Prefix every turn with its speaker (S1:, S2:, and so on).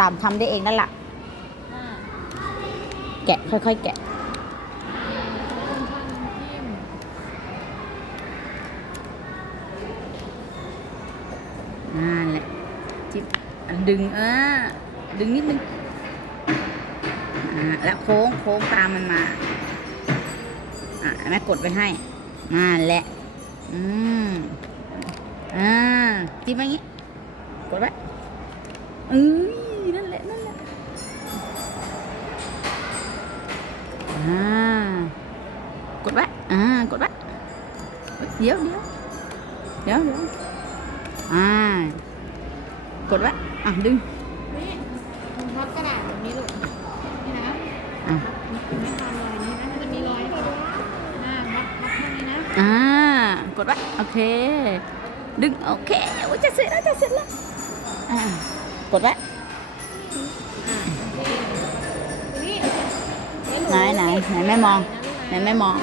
S1: ตามทำได้เองนั่นแหละ
S2: อ่า
S1: แกะค่อยๆแกะ
S2: เป็นข้างจิ้ม
S1: นั่นแหละจิบอะดึงเออดึงนิดนึงอ่าแล้วโค้งโค้งตามมันมา อะแม่กดไปให้นั่นแหละ อืมอ่าจิ้มไปอย่างงี้ กดไว้อือ อ่ากดไว้อ่ากดไว้เฮ้ยเดี๋ยวเดี๋ยวเดี๋ยวเดี๋ยวอ่ากดไว้อ่ะดึง
S2: นี่มันพับกระดาษแบบนี้ลูกนี่นะ
S1: อ่ะ
S2: ไม่ทำรอยนี้นะมันจะมีรอยให้ดูอ่าพับพับตรงนี้นะ
S1: อ่ากดไว้โอเค ดึงโอเคโอ้ยจะเสร็จแล้วจะเสร็จแล้วอ่ากดไว้
S2: อ่าโอเคนี่
S1: ไหนไหน ไหนแม่มองไหนแม่มอง